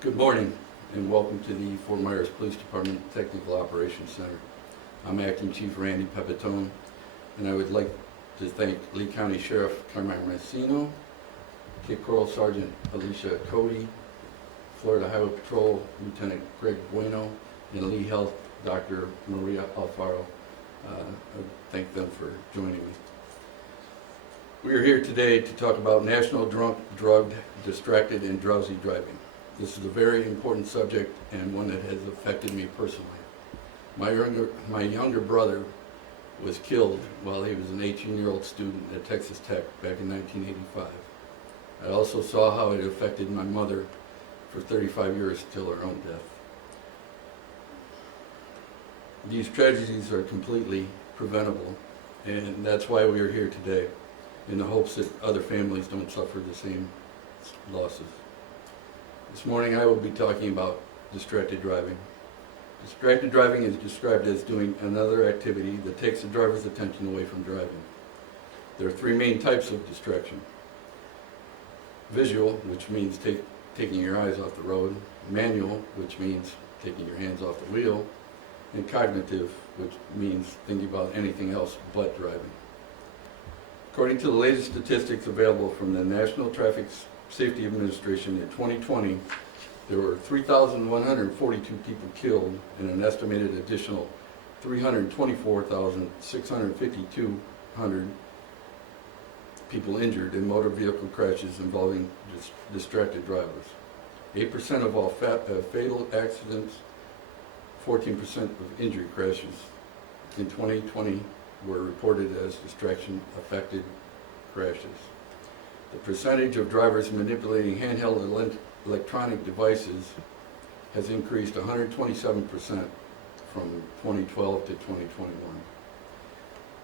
Good morning and welcome to the Fort Myers Police Department Technical Operations Center. I'm Acting Chief Randy Pepitone, and I would like to thank Lee County Sheriff Carmine Mancino, Cape Coral Sergeant Alicia Cody, Florida Highway Patrol Lieutenant Greg Bueno, and Lee Health Dr. Maria Alfaro. I thank them for joining me. We are here today to talk about National Drunk, Drugged, Distracted, and Drowsy Driving. This is a very important subject and one that has affected me personally. My younger brother was killed while he was an 18-year-old student at Texas Tech back in 1985. I also saw how it affected my mother for 35 years till her own death. These tragedies are completely preventable, and that's why we are here today, in the hopes that other families don't suffer the same losses. This morning I will be talking about distracted driving. Distracted driving is described as doing another activity that takes the driver's attention away from driving. There are three main types of distraction. Visual, which means taking your eyes off the road. Manual, which means taking your hands off the wheel. And cognitive, which means thinking about anything else but driving. According to the latest statistics available from the National Traffic Safety Administration in 2020, there were 3,142 people killed and an estimated additional 324,652 people injured in motor vehicle crashes involving distracted drivers. 8% of all fatal accidents, 14% of injury crashes in 2020 were reported as distraction-affected crashes. The percentage of drivers manipulating handheld electronic devices has increased 127% from 2012 to 2021.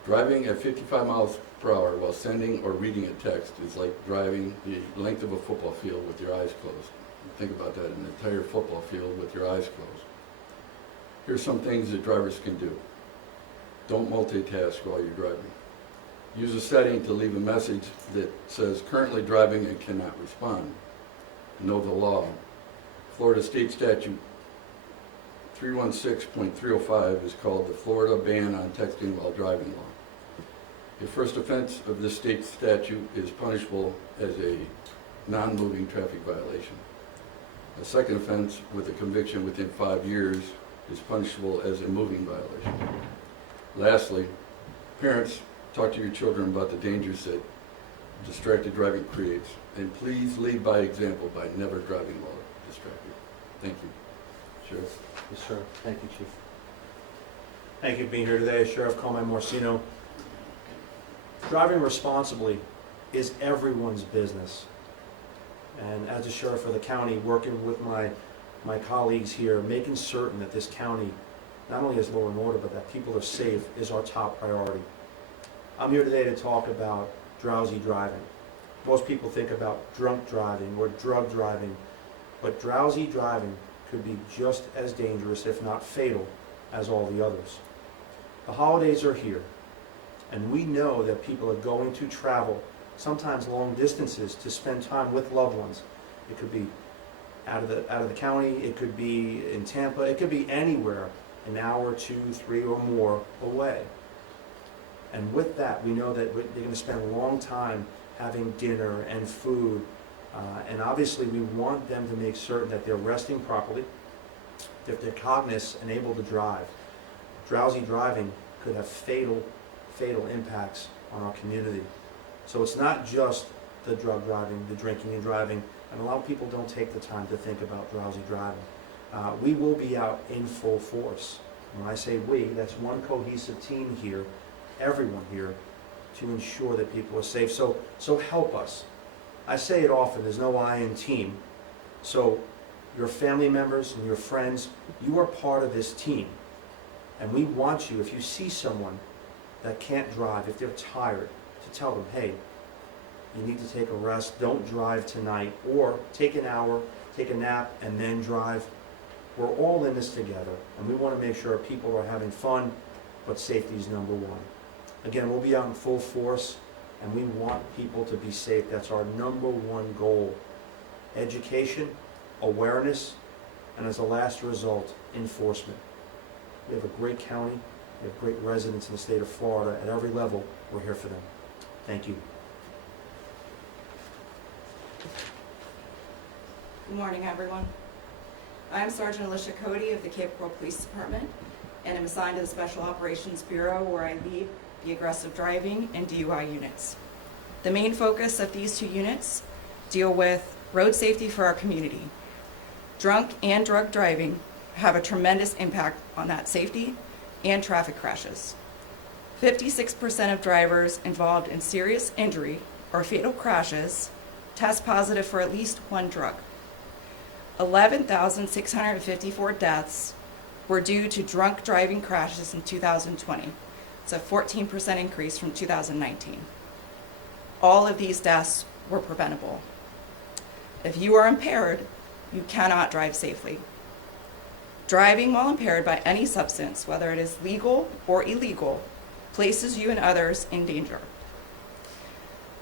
Driving at 55 miles per hour while sending or reading a text is like driving the length of a football field with your eyes closed. Think about that, an entire football field with your eyes closed. Here's some things that drivers can do. Don't multitask while you're driving. Use a setting to leave a message that says currently driving and cannot respond. Know the law. Florida State Statute 316.305 is called the Florida Ban on Texting While Driving Law. The first offense of this state statute is punishable as a non-moving traffic violation. A second offense with a conviction within 5 years is punishable as a moving violation. Lastly, parents, talk to your children about the dangers that distracted driving creates, and please lead by example by never driving while distracted. Thank you. Sheriff. Yes, sir. Thank you, Chief. Thank you for being here today, Sheriff Carmine Mancino. Driving responsibly is everyone's business. And as a sheriff of the county, working with my colleagues here, making certain that this county not only has law and order, but that people are safe is our top priority. I'm here today to talk about drowsy driving. Most people think about drunk driving or drug driving, but drowsy driving could be just as dangerous, if not fatal, as all the others. The holidays are here, and we know that people are going to travel, sometimes long distances, to spend time with loved ones. It could be out of the county, it could be in Tampa, it could be anywhere, an hour, 2, 3, or more away. And with that, we know that they're going to spend a long time having dinner and food. And obviously, we want them to make certain that they're resting properly, that they're cognizant and able to drive. Drowsy driving could have fatal impacts on our community. So it's not just the drug driving, the drinking and driving, and a lot of people don't take the time to think about drowsy driving. We will be out in full force. When I say we, that's one cohesive team here, everyone here, to ensure that people are safe. So help us. I say it often, there's no I in team. So your family members and your friends, you are part of this team. And we want you, if you see someone that can't drive, if they're tired, to tell them, hey, you need to take a rest, don't drive tonight, or take an hour, take a nap, and then drive. We're all in this together, and we want to make sure people are having fun, but safety is number one. Again, we'll be out in full force, and we want people to be safe. That's our number one goal. Education awareness, and as a last result, enforcement. We have a great county, we have great residents in the state of Florida at every level. We're here for them. Thank you. Good morning, everyone. I'm Sergeant Alicia Cody of the Cape Coral Police Department, and I'm assigned to the Special Operations Bureau, where I lead the aggressive driving and DUI units. The main focus of these two units deal with road safety for our community. Drunk and drug driving have a tremendous impact on that safety and traffic crashes. 56% of drivers involved in serious injury or fatal crashes test positive for at least one drug. 11,654 deaths were due to drunk driving crashes in 2020. It's a 14% increase from 2019. All of these deaths were preventable. If you are impaired, you cannot drive safely. Driving while impaired by any substance, whether it is legal or illegal, places you and others in danger.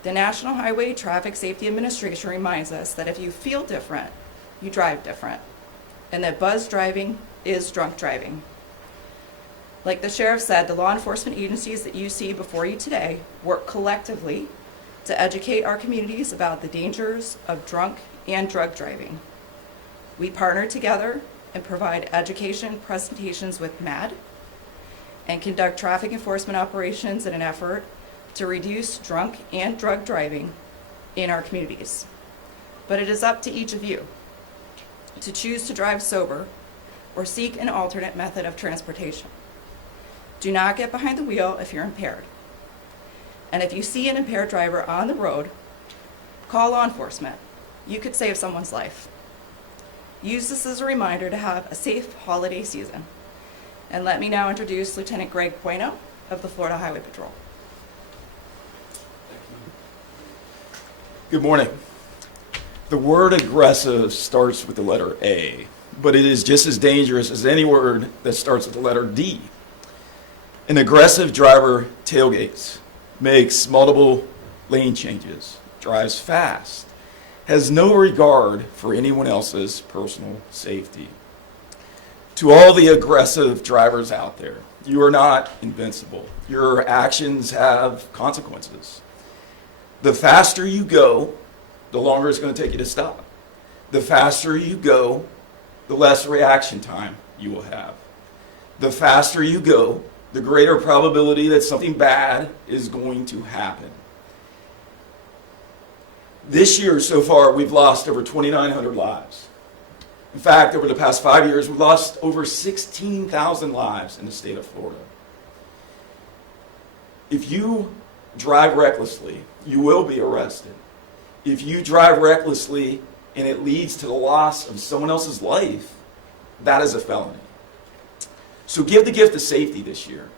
The National Highway Traffic Safety Administration reminds us that if you feel different, you drive different, and that buzz driving is drunk driving. Like the sheriff said, the law enforcement agencies that you see before you today work collectively to educate our communities about the dangers of drunk and drug driving. We partner together and provide education presentations with MAD and conduct traffic enforcement operations in an effort to reduce drunk and drug driving in our communities. But it is up to each of you to choose to drive sober or seek an alternate method of transportation. Do not get behind the wheel if you're impaired. And if you see an impaired driver on the road, call law enforcement. You could save someone's life. Use this as a reminder to have a safe holiday season. And let me now introduce Lieutenant Greg Bueno of the Florida Highway Patrol. Good morning. The word aggressive starts with the letter A, but it is just as dangerous as any word that starts with the letter D. An aggressive driver tailgates, makes multiple lane changes, drives fast, has no regard for anyone else's personal safety. To all the aggressive drivers out there, you are not invincible. Your actions have consequences. The faster you go, the longer it's going to take you to stop. The faster you go, the less reaction time you will have. The faster you go, the greater probability that something bad is going to happen. This year so far, we've lost over 2,900 lives. In fact, over the past 5 years, we've lost over 16,000 lives in the state of Florida. If you drive recklessly, you will be arrested. If you drive recklessly and it leads to the loss of someone else's life, that is a felony. So give the gift of safety this year.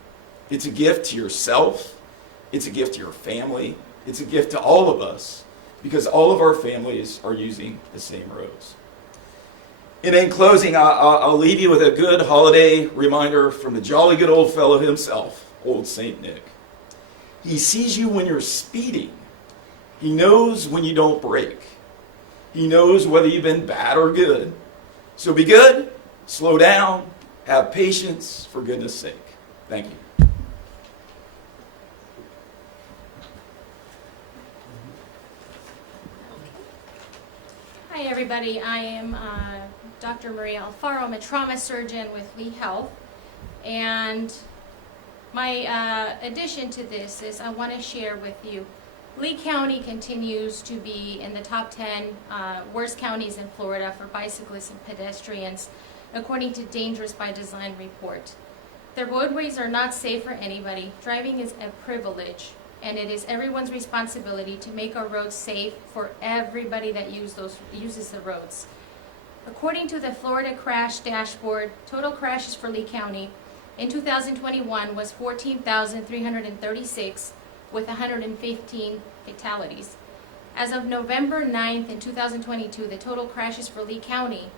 It's a gift to yourself. It's a gift to your family. It's a gift to all of us because all of our families are using the same roads. And in closing, I'll leave you with a good holiday reminder from the jolly good old fellow himself, old Saint Nick. He sees you when you're speeding. He knows when you don't brake. He knows whether you've been bad or good. So be good, slow down, have patience, for goodness sake. Thank you. Hi everybody, I am Dr. Maria Alfaro. I'm a trauma surgeon with Lee Health, and my addition to this is I want to share with you Lee County continues to be in the top 10 worst counties in Florida for bicyclists and pedestrians, according to Dangerous by Design report. The roadways are not safe for anybody. Driving is a privilege, and it is everyone's responsibility to make our roads safe for everybody that uses the roads. According to the Florida Crash Dashboard, total crashes for Lee County in 2021 was 14,336 with 115 fatalities. As of November 9th in 2022, the total crashes for Lee County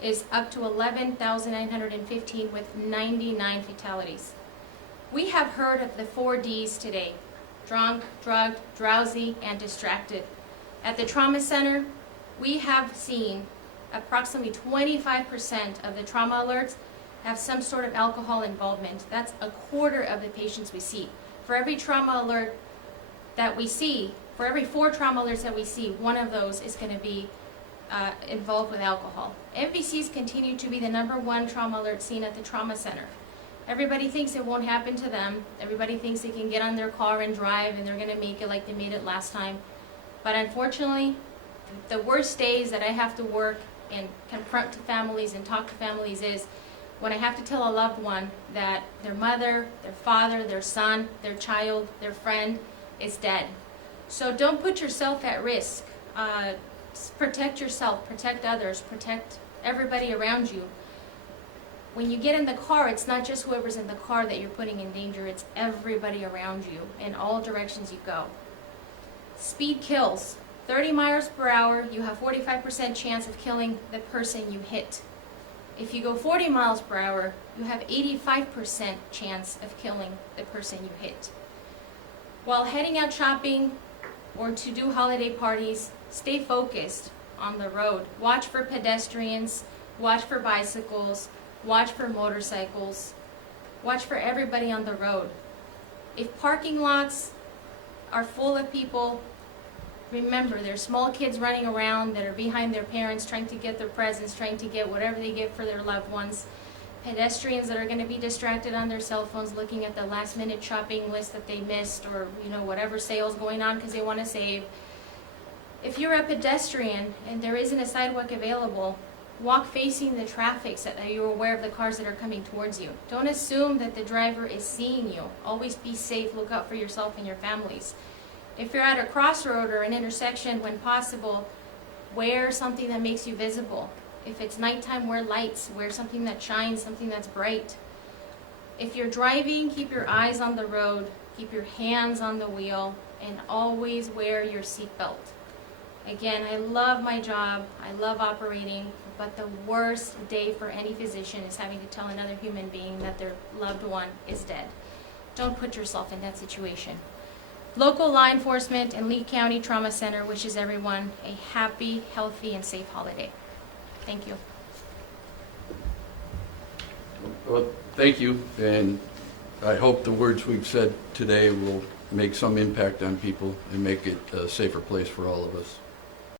is up to 11,915 with 99 fatalities. We have heard of the 4 Ds today: drunk, drugged, drowsy, and distracted. At the trauma center, we have seen approximately 25% of the trauma alerts have some sort of alcohol involvement. That's a quarter of the patients we see. For every trauma alert that we see, for every 4 trauma alerts that we see, one of those is going to be involved with alcohol. MVCs continue to be the #1 trauma alert seen at the trauma center. Everybody thinks it won't happen to them. Everybody thinks they can get on their car and drive and they're going to make it like they made it last time. But unfortunately, the worst days that I have to work and confront families and talk to families is when I have to tell a loved one that their mother, their father, their son, their child, their friend is dead. So don't put yourself at risk. Protect yourself, protect others, protect everybody around you. When you get in the car, it's not just whoever's in the car that you're putting in danger, it's everybody around you in all directions you go. Speed kills. 30 miles per hour, you have 45% chance of killing the person you hit. If you go 40 miles per hour, you have 85% chance of killing the person you hit. While heading out shopping or to do holiday parties, stay focused on the road. Watch for pedestrians, watch for bicycles, watch for motorcycles, watch for everybody on the road. If parking lots are full of people, remember there's small kids running around that are behind their parents trying to get their presents, trying to get whatever they get for their loved ones. Pedestrians that are going to be distracted on their cell phones looking at the last minute shopping list that they missed, or whatever sales going on because they want to save. If you're a pedestrian and there isn't a sidewalk available, walk facing the traffic so that you're aware of the cars that are coming towards you. Don't assume that the driver is seeing you. Always be safe. Look out for yourself and your families. If you're at a crossroad or an intersection, when possible, wear something that makes you visible. If it's nighttime, wear lights. Wear something that shines, something that's bright. If you're driving, keep your eyes on the road, keep your hands on the wheel, and always wear your seatbelt. Again, I love my job, I love operating, but the worst day for any physician is having to tell another human being that their loved one is dead. Don't put yourself in that situation. Local law enforcement and Lee County Trauma Center wishes everyone a happy, healthy, and safe holiday. Thank you. Well, thank you, and I hope the words we've said today will make some impact on people and make it a safer place for all of us.